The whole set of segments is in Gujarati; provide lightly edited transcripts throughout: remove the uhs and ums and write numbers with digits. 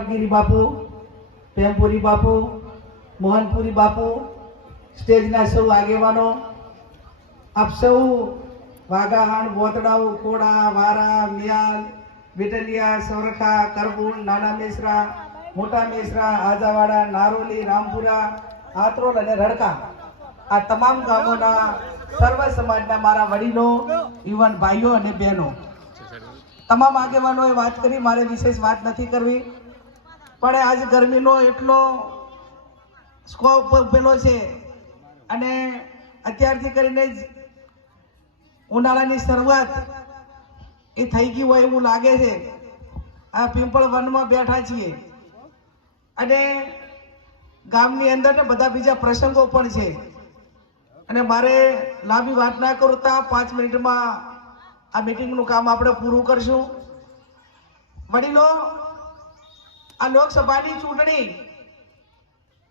गिरी बापू, पेमपुरी बापू, मोहनपुरी बापू, स्टेजना सौ आगेवानो, आप सौ वागाहाण, बोतड़ाऊ, कोड़ा, वारा, मियाल, विटलिया, सौरखा, करबूल, नाना मिश्रा, मोटा मिश्रा, आजावाड़ा, नारोली, रामपुरा, आत्रोल अने रड़का आ तमाम गामोना सर्व समाजना मारा वडीलो, युवान भाईओ अने बहनों तमाम આગેવાનોએ વાત કરી। મારે વિશેષ વાત નથી કરવી, પણ આજ ગરમીનો એટલો સ્કોપ પેલો છે અને અત્યારથી કરીને જ ઉનાળાની શરૂઆત એ થઈ ગઈ હોય એવું લાગે છે। આ પિંપળ વનમાં બેઠા છીએ અને ગામની અંદર ને બધા બીજા પ્રસંગો પણ છે અને મારે લાંબી વાત ના કરતા 5 મિનિટમાં આ મીટિંગનું કામ આપણે પૂરું કરશું। વડીલો, આ લોકસભાની ચૂંટણી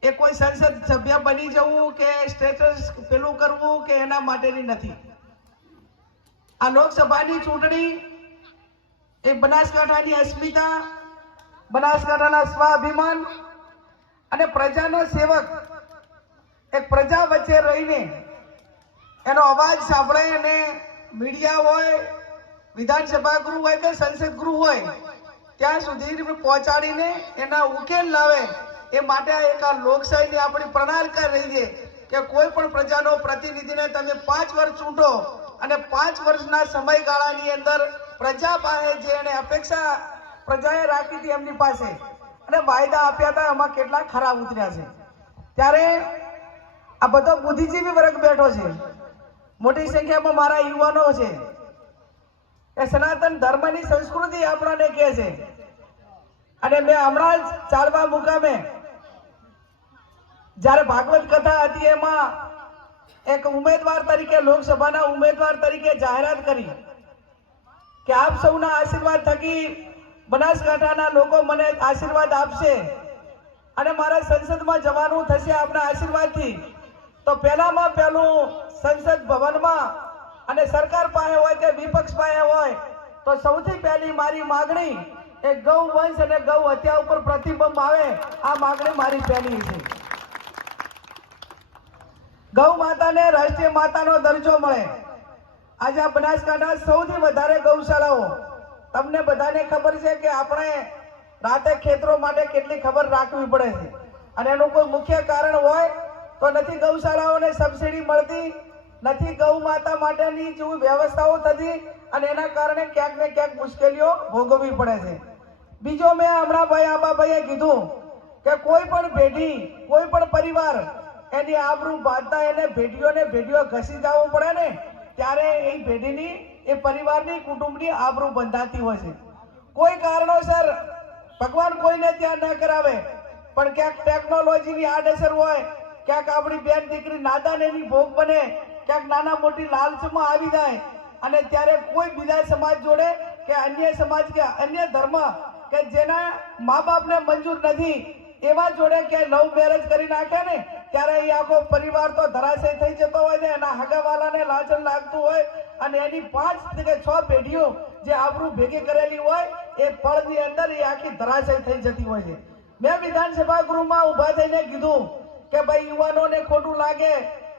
એ કોઈ સંસદ સભ્ય બની જવું કે સ્ટેટસ પેલું કરવું કે એના માટેની નથી। આ લોકસભાની ચૂંટણી એ બનાસકાંઠાની અસ્મિતા, બનાસકાંઠાના સ્વાભિમાન અને પ્રજાનો સેવક એક પ્રજા વચ્ચે રહીને એનો અવાજ સાંભળે અને मीडिया होय, विधानसभा गृह होय के संसद गृह होय ત્યાં સુધી પહોંચાડીને એના ઉકેલ લાવે એ માટે એક આ લોકશાહીની આપણી પ્રણાલિકા રહી છે કે કોઈ પણ પ્રજાનો પ્રતિનિધિને તમે 5 વર્ષ ચૂંટો અને 5 વર્ષના સમયગાળાની અંદર પ્રજા પાસે જે એને અપેક્ષા પ્રજાએ રાખી હતી એમની પાસે અને વાયદા આપ્યા હતા એમાં કેટલા ખરા ઉતર્યા છે। ત્યારે આ બધો બુદ્ધિજીવી વર્ગ બેઠો છે, મોટી સંખ્યામાં મારા યુવાનો છે એ સનાતન ધર્મની સંસ્કૃતિ આપણને કહે છે અને મેં હમણાં જ ચાલવા મુકામે જ્યારે ભાગવત કથા હતી એમાં એક ઉમેદવાર તરીકે, લોકસભાના ઉમેદવાર તરીકે જાહેરાત કરી કે આપ સૌના આશીર્વાદ થકી બનાસકાંઠાના લોકો મને આશીર્વાદ આપશે અને મારા સંસદમાં જવાનું થશે આપના આશીર્વાદથી। તો પહેલામાં પહેલું સંસદ ભવનમાં અને સરકાર પાસે હોય કે વિપક્ષ પાસે હોય તો સૌથી પહેલી મારી માગણી એ ગૌ વંશ અને ગૌ હત્યા ઉપર પ્રતિબંધ આવે, આ માગણી મારી પહેલી છે। ગૌ માતાને રાષ્ટ્રીય માતાનો દરજ્જો મળે। આજે આ બનાસકાંઠા સૌથી વધારે ગૌશાળાઓ, તમને બધાને ખબર છે કે આપણે રાતે ખેતરો માટે કેટલી ખબર રાખવી પડે છે અને એનું કોઈ મુખ્ય કારણ હોય તો નથી ગૌશાળાઓને સબસિડી મળતી, નથી ગૌ માતા માટેની જેવી વ્યવસ્થાઓ થતી અને એના કારણે ક્યાંક ને ક્યાંક મુશ્કેલીઓ ભોગવવી પડે છે। બીજો મેં હમણાં ભાઈ આબાભાઈએ કીધું કે કોઈ પણ પેઢી, કોઈ પણ પરિવાર એની આબરૂ બાંધતા એને ભેટીઓ ઘસી જવું પડે ને ત્યારે એ પેઢીની, એ પરિવારની, કુટુંબની આબરૂ બંધાતી હોય છે। કોઈ કારણોસર ભગવાન કોઈને ત્યાં ન કરાવે પણ ક્યાંક ટેકનોલોજીની આડઅસર હોય, ક્યાંક આપણી બેન દીકરી નાદાન એની ભોગ બને, ક્યાંક નાના મોટી લાલચમાં આવી જાય અને ત્યારે કોઈ બીજા સમાજ જોડે કે અન્ય સમાજ કે અન્ય ધર્મ કે જેના મા બાપને મંજૂર નથી એવા જોડે કે લવ મેરેજ કરી નાખે ને ત્યારે એ આખો પરિવાર તો ધરાશય થઈ જતો હોય ને એના હગાવાલાને લાંછન લાગતું હોય અને એની 5 કે 6 પેઢીઓ જે આબરૂ ભેગી કરેલી હોય એ પળની અંદર એ આખી ધરાશય થઈ જતી હોય છે। મેં વિધાનસભા ગૃહમાં ઊભા થઈને કીધું કે ભાઈ યુવાનોને ખોટું લાગે,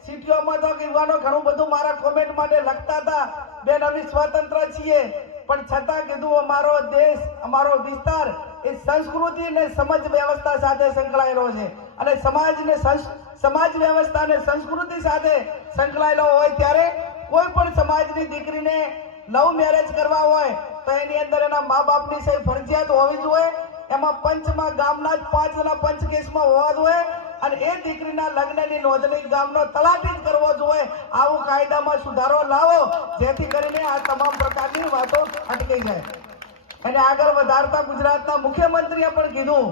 સિટીઓમાં તો યુવાનો ઘણું બધું મારા કોમેન્ટ માટે લખતા હતા, બેન અમે સ્વતંત્ર છીએ પણ છતાં કીધું અમારો દેશ, અમારો વિસ્તાર એ સંસ્કૃતિ અને સમજ વ્યવસ્થા સાથે સંકળાયેલો છે અને સમાજ વ્યવસ્થા અને સંસ્કૃતિ સાથે સંકળાયેલો હોય ત્યારે કોઈ પણ સમાજની દીકરીને લવ મેરેજ કરવા હોય તો એની અંદર એના મા બાપની સહી ફરજિયાત હોવી જોઈએ। એમાં પંચમાં ગામના જ 5 જણા પંચ કેસમાં હોવા જોઈએ અને એ દીકરીના લગ્નની નોંધણી ગામનો તલાટી જ કરવો જોઈએ। આવું કાયદામાં સુધારો લાવો જેથી કરીને આ તમામ પ્રકારની વાતો અટકી જાય। અને આગળ વધારતા ગુજરાતના મુખ્યમંત્રીએ પણ કીધું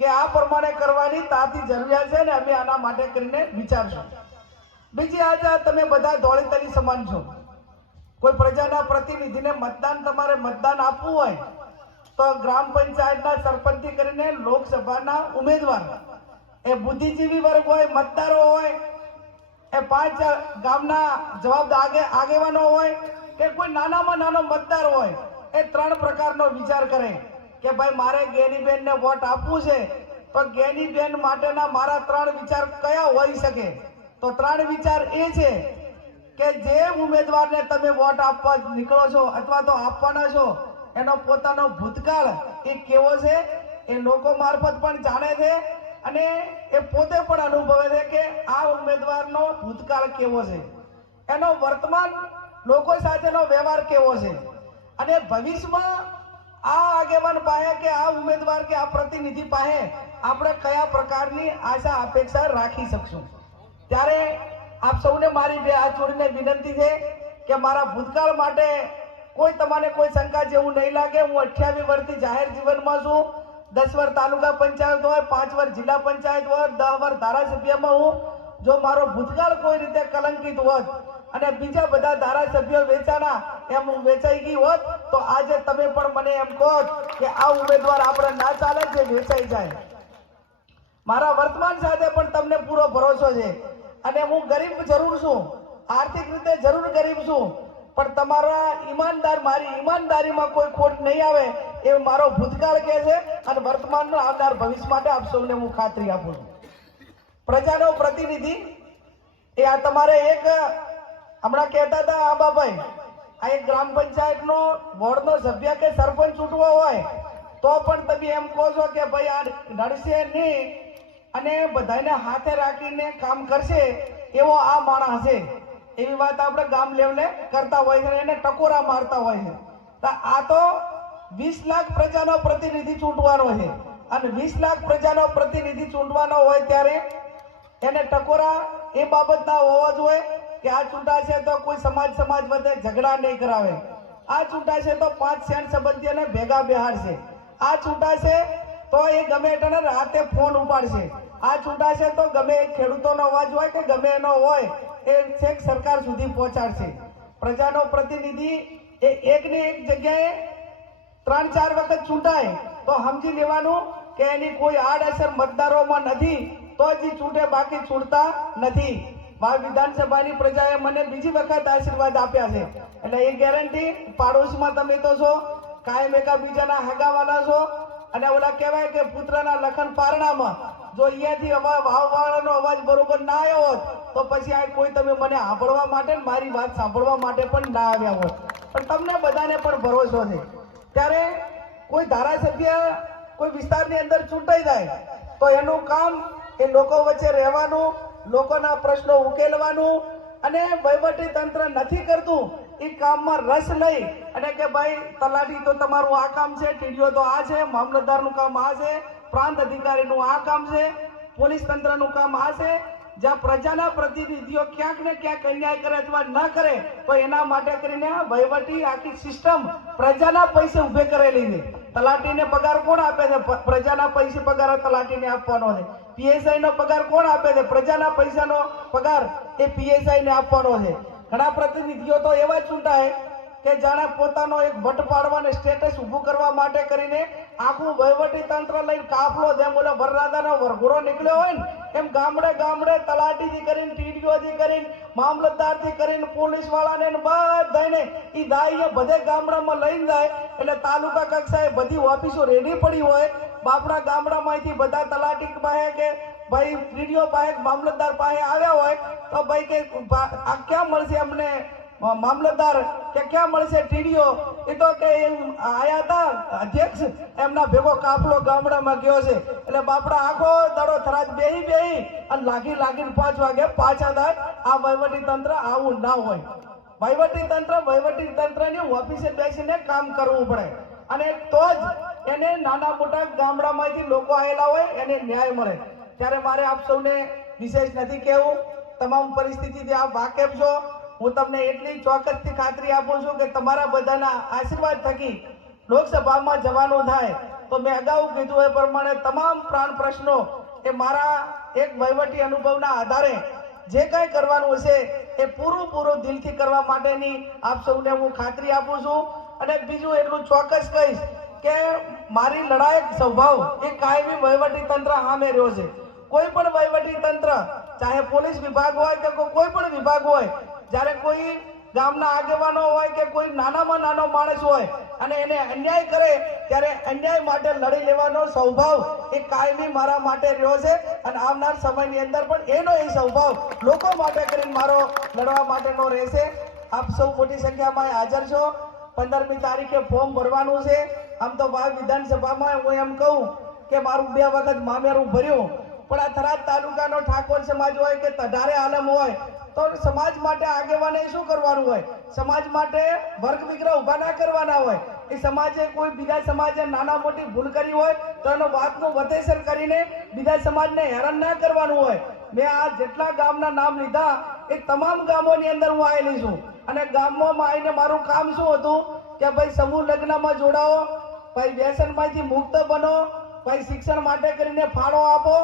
કે આ પ્રમાણે કરવાની તાતી જરૂરિયાત છે ને અમે આના માટે કરીને વિચારશું। બીજી આજે તમે બધા ધોળીતરી સમાન છો, કોઈ પ્રજાના પ્રતિનિધિને મતદાન, તમારે મતદાન આપવું હોય તો ગ્રામ પંચાયતના સરપંચથી કરીને લોકસભાના ઉમેદવાર એ બુદ્ધિજીવી વર્ગ હોય, મતદારો હોય, એ 5 ગામના જવાબદાર આગેવાનો હોય કે કોઈ નાનામાં નાનો મતદાર હોય, એ 3 પ્રકારનો વિચાર કરે કે ભાઈ મારે ગેનીબેનને વોટ આપવું છે, તો ગેનીબેન માટેના મારા 3 વિચાર કયા હોઈ શકે? તો 3 વિચાર એ છે કે જે ઉમેદવારને તમે વોટ આપવા નીકળો છો અથવા તો આપવાના છો એનો પોતાનો ભૂતકાળ એ કેવો છે એ લોકો મારફત પણ જાણે છે અને એ પોતે પણ અનુભવે છે કે આ ઉમેદવારનો ભૂતકાળ કેવો છે, એનો વર્તમાન લોકો સાથેનો વ્યવહાર કેવો છે અને ભવિષ્યમાં આ આગેવાન પાસે કે આ ઉમેદવાર કે આ પ્રતિનિધિ પાસે આપણે કયા પ્રકારની આશા અપેક્ષા રાખી શકશું. ત્યારે આપ સૌને મારી બે હાથ જોડીને વિનંતી છે કે મારા ભૂતકાળ માટે કોઈ તમારે કોઈ શંકા જેવું નહીં લાગે. હું 28 વર્ષથી જાહેર જીવનમાં છું. 10 વર્ષ તાલુકા પંચાયત હોય, 5 વર્ષ જિલ્લા પંચાયત હોય, 10 વર્ષ ધારાસભ્યમાં હું. જો મારો ભૂતકાળ કોઈ રીતે કલંકિત હોત અને બીજા બધા ધારાસભ્યો વેચાણા એમ હું વેચાઈ ગઈ હોત તો આજે તમે પણ મને એમ કહો કે આ ઉમેદવાર આપણે ના ચાલે જે વેચાઈ જાય. મારા વર્તમાન સાથે પણ તમને પૂરો ભરોસો છે અને હું ગરીબ જરૂર છું, આર્થિક રીતે જરૂર ગરીબ છું, પણ તમારા ઈમાનદાર મારી ઈમાનદારીમાં કોઈ ખોટ નહીં આવે એ મારો ભૂતકાળ કહે છે અને વર્તમાનનો આવનાર ભવિષ્ય માટે આપ સૌને હું ખાતરી આપું છું. પ્રજાનો પ્રતિનિધિ એ આ તમારે એક હમણાં કહેતા હતા આબાભાઈ, આ એક ગ્રામ પંચાયતનો વોર્ડનો સભ્ય કે સરપંચ ચૂંટવો હોય તો પણ તમે એમ કહો છો કે ભાઈ આ નડશે નહીં અને બધાને હાથે રાખીને કામ કરશે એવો આ માણસ છે, એવી વાત આપણે ગામ લેવલે કરતા હોય છે, એને ટકોરા મારતા હોય છે. આ તો 20 લાખ પ્રજાનો પ્રતિનિધિ ચૂંટવાનો છે અને 20 લાખ પ્રજાનો પ્રતિનિધિ ચૂંટવાનો હોય ત્યારે એને ટકોરા એ બાબતના હોવા જોઈએ કે આ ચૂંટાશે તો કોઈ સમાજ વચ્ચે ઝઘડા નહીં કરાવે, આ ચૂંટાશે તો 5 શેણ સંબંધીઓને ભેગા બેહાડશે, આ ચૂંટાશે તો એ ગમે તેને રાતે ફોન ઉપાડશે, આ ચૂંટાશે તો ગમે ખેડૂતોનો અવાજ હોય કે ગમે એનો હોય એ છેક સરકાર સુધી પહોંચાડશે. પ્રજાનો પ્રતિનિધિ એ એકની એક જગ્યાએ 3-4 વખત ચૂંટાય તો સમજી લેવાનું કે એની કોઈ આડઅસર મતદારોમાં નથી તો જ ચૂંટે, બાકી છૂટતા નથી. વિધાનસભાની પ્રજાએ મને બીજી વખત આશીર્વાદ આપ્યા છે એટલે એ ગેરંટી પાડોશમાં તમે તો છો, કાયમ એકાબીજાના હગાવાલા છો અને ઓલા કહેવાય કે પુત્રના લખન પારણામાં જો અહીંયાથી વાવવાળાનો અવાજ બરોબર ના આવ્યો હોત તો પછી આ કોઈ તમે મને સાંભળવા માટે મારી વાત સાંભળવા માટે પણ ના આવ્યા હોત. પણ તમને બધાને પણ ભરોસો છે. ત્યારે કોઈ ધારાસભ્ય કોઈ વિસ્તારની અંદર ચૂંટાઈ જાય તો એનું કામ એ લોકો વચ્ચે રહેવાનું, લોકોના પ્રશ્નો ઉકેલવાનું અને વહીવટી તંત્ર નથી કરતું એ કામમાં રસ લઈ અને કે ભાઈ તલાટી તો તમારું આ કામ છે, ટીડીઓ તો આ છે, મામલતદારનું કામ આ છે, પ્રાંત અધિકારીનું આ કામ છે, પોલીસ તંત્રનું કામ આ છે. જ્યાં પ્રજાના પ્રતિનિધિઓ ક્યાંક ને ક્યાંક અન્યાય કરે અથવા ન કરે તો એના માટે કરીને વહીવટી આખી સિસ્ટમ પ્રજાના પૈસે ઉભે કરેલી છે. તલાટીને પગાર કોણ આપે છે? પ્રજાના પૈસે પગાર તલાટીને આપવાનો છે. પીએસઆઈ નો પગાર કોણ આપે છે? પ્રજાના પૈસાનો પગાર એ પીએસઆઈ ને આપવાનો છે. ઘણા પ્રતિનિધિઓ તો એવા ચૂંટાય કે જાણે પોતાનો એક વટ પાડવાને સ્ટેટસ ઊભું કરવા માટે કરીને આખું વહીવટી તંત્ર લઈને કાફલો જેમ ઓલો વરરાજાનો વરઘોડો નીકળ્યો હોય ને એમ ગામડે ગામડે તલાટીથી કરીને, ટીડીઓથી કરીને, મામલતદારથી કરીને, પોલીસ વાળાને બધાને એ દાઈએ બધે ગામડામાં લઈને જાય એટલે તાલુકા કક્ષાએ બધી ઓફિસો રેડી પડી હોય. બાપડા ગામડામાંથી બધા તલાટી પાસે કે ભાઈ ટીડીઓ પાસે, મામલતદાર પાસે આવ્યા હોય તો ભાઈ કે આ ક્યાં મળશે અમને મામલતદાર કે ક્યાં મળશે ટીડીઓ? એ તો કે આયા હતા અધ્યક્ષ, એમના ભેગો કાફલો ગામડામાં ગયો છે. એટલે બાપડા આખો દડો થરાજ બેહી અને લાગીને 5 વાગે પાછા થાય. આ વહીવટી તંત્ર આવું ના હોય. વહીવટી તંત્રની ઓફિસે બેસીને કામ કરવું પડે અને તો જ એને નાના મોટા ગામડામાંથી લોકો આવેલા હોય એને ન્યાય મળે. ત્યારે મારે આપ સૌને વિશેષ નથી કહેવું, તમામ પરિસ્થિતિથી આપ વાકેફ છો. હું તમને એટલી ચોક્કસથી ખાતરી આપું છું કે તમારા બધાના આશીર્વાદ થકી લોકસભામાં જવાનું થાય તો મેં અગાઉ કીધું એ પ્રમાણે તમામ પ્રાણ પ્રશ્નો એ મારા એક વહીવટી અનુભવના આધારે જે કંઈ કરવાનું હશે એ પૂરું દિલથી કરવા માટેની આપ સૌને હું ખાતરી આપું છું. અને બીજું એટલું ચોક્કસ કહીશ કે મારી લડાયક સ્વભાવ એ કાયમી વહીવટી તંત્ર સામે રહ્યો છે. કોઈ પણ વહીવટી તંત્ર, ચાહે પોલીસ વિભાગ હોય કે કોઈ પણ વિભાગ હોય, જ્યારે કોઈ ગામના આગેવાનો હોય કે કોઈ નાનામાં નાનો માણસ હોય અને એને અન્યાય કરે ત્યારે અન્યાય માટે લડી લેવાનો સ્વભાવ એ કાયમી મારા માટે રહ્યો છે અને આવનાર સમયની અંદર પણ એનો એ સ્વભાવ લોકો માટે કરીને મારો લડવા માટેનો રહેશે. આપ સૌ મોટી સંખ્યામાં હાજર છો. 15મી તારીખે ફોર્મ ભરવાનું છે. આમ તો ભાવ વિધાનસભામાં હું એમ કહું કે મારું 2 વખત મામેરું ભર્યું, પણ આ થરાદ તાલુકાનો ઠાકોર સમાજ હોય કે તઢારે આલમ હોય તો સમાજ માટે આગેવાને શું કરવાનું હોય? સમાજ માટે વર્ગ વિગ્રહ ઉભા ના કરવાના હોય. એ સમાજે કોઈ બીજા સમાજે નાના મોટી ભૂલ કરી હોય તો એનો વાતનું વતેસર કરીને બીજા સમાજને હેરાન ના કરવાનું હોય. મેં આ જેટલા ગામના નામ લીધા એ તમામ ગામોની અંદર હું આવેલી છું અને ગામમાં આવીને મારું કામ શું હતું કે ભાઈ સમૂહ લગ્નમાં જોડાઓ, ભાઈ વ્યસનમાંથી મુક્ત બનો, ભાઈ શિક્ષણ માટે કરીને ફાળો આપો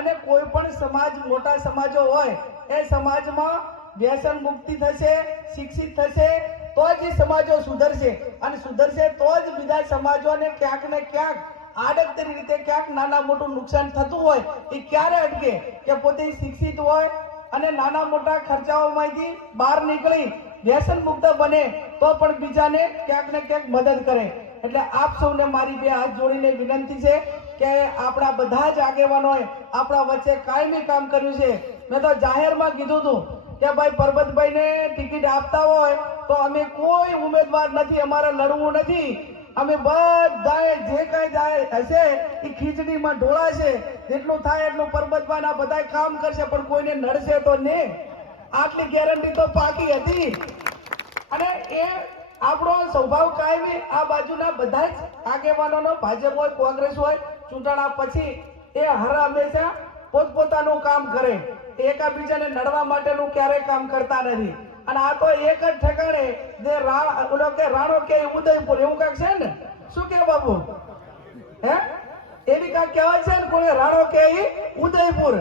અને કોઈ પણ સમાજ મોટા સમાજો હોય એ સમાજમાં વ્યસન મુક્તિ થશે, શિક્ષિત થશે તો જ એ સમાજો સુધરશે અને સુધરશે તો જ બીજા સમાજોને ક્યાંક ને ક્યાંક આડકતરી રીતે ક્યાંક નાના મોટું નુકસાન થતું હોય એ ક્યારે અટકે કે પોતે શિક્ષિત હોય અને નાના મોટા ખર્ચાઓમાંથી બહાર નીકળી વ્યસન મુક્ત બને તો પણ બીજાને ક્યાંક ને ક્યાંક મદદ કરે. એટલે આપ સૌને મારી 2 હાથ જોડીને વિનંતી છે કે આપણા બધા જ આગેવાનોએ આપણા વચ્ચે કાયમી કામ કર્યું છે. મેં તો જાહેરમાં કીધું હતું કે ભાઈ પરબતભાઈને ટિકિટ આપતા હોય તો અમે કોઈ ઉમેદવાર નથી, અમારે લડવું નથી, અમે બધાએ જે કઈ હશે એ ખીચડીમાં ઢોળાશે, જેટલું થાય એટલું પરબતભાઈના બધા કામ કરશે પણ કોઈને નડશે તો નહીં. આટલી ગેરંટી તો પાકી હતી અને એ આપણો સ્વભાવ કાયમી આ બાજુના બધા જ આગેવાનોનો, ભાજપ હોય કોંગ્રેસ હોય, ચૂંટણા પછી એ હર હંમેશા પોતપોતાનું કામ કરે, એકાબીજાને નડવા માટેનું ક્યારેય કામ કરતા નથી. અને આ તો એક જ ઠેકાણે જે રાણો કે ઉદયપુર એવું કાંક છે ને, શું કે બાબુ હે એવી કાંક કહેવાય છે ને, કોઈ રાણો કે ઉદયપુર.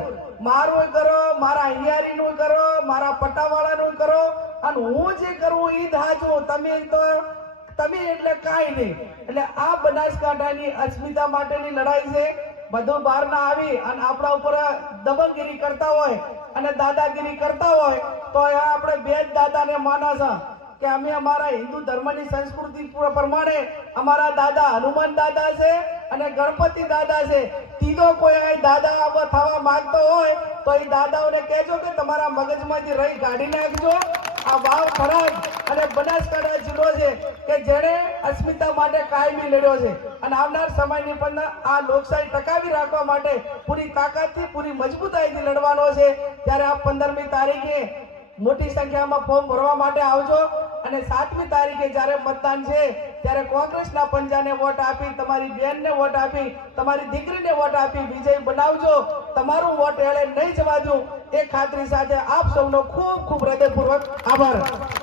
મારું કરો, મારા હિયારીનું કરો, મારા પટ્ટાવાળાનું કરો અને હું જે કરું એ જ હાચું, તમે એટલે કાંઈ નહીં. એટલે આ બનાસકાંઠાની અસ્મિતા માટેની લડાઈ છે. બધું બહાર ના આવી અને આપણા ઉપર દબંગગીરી કરતા હોય અને દાદાગીરી કરતા હોય તો આપણે 2 જ દાદાને માના છે કે અમે અમારા હિન્દુ ધર્મની સંસ્કૃતિ પ્રમાણે અમારા દાદા હનુમાન દાદા છે અને ગણપતિ દાદા છે. ત્રીજો કોઈ દાદા થવા માંગતો હોય તો એ દાદાઓને કહેજો કે તમારા મગજમાંથી રહી કાઢી નાખજો. આ વાવ થરાદ અને બનાસકાંઠા જિલ્લો છે કે જેણે અસ્મિતા માટે કાયમી લડ્યો છે અને આવનાર સમયની પણ આ લોકશાહી ટકાવી રાખવા માટે પૂરી તાકાતથી, પૂરી મજબૂતાઈથી લડવાનો છે. ત્યારે આ 15મી તારીખે મોટી સંખ્યામાં ફોર્મ ભરવા માટે આવજો અને 7મી તારીખે જ્યારે મતદાન છે ત્યારે કોંગ્રેસના પંજાને વોટ આપી, તમારી બેનને વોટ આપી, તમારી દીકરીને વોટ આપી વિજય બનાવજો. તમારું વોટ એળે નહીં જવા દો એ ખાતરી સાથે આપ સૌનો ખૂબ ખૂબ હૃદયપૂર્વક આભાર.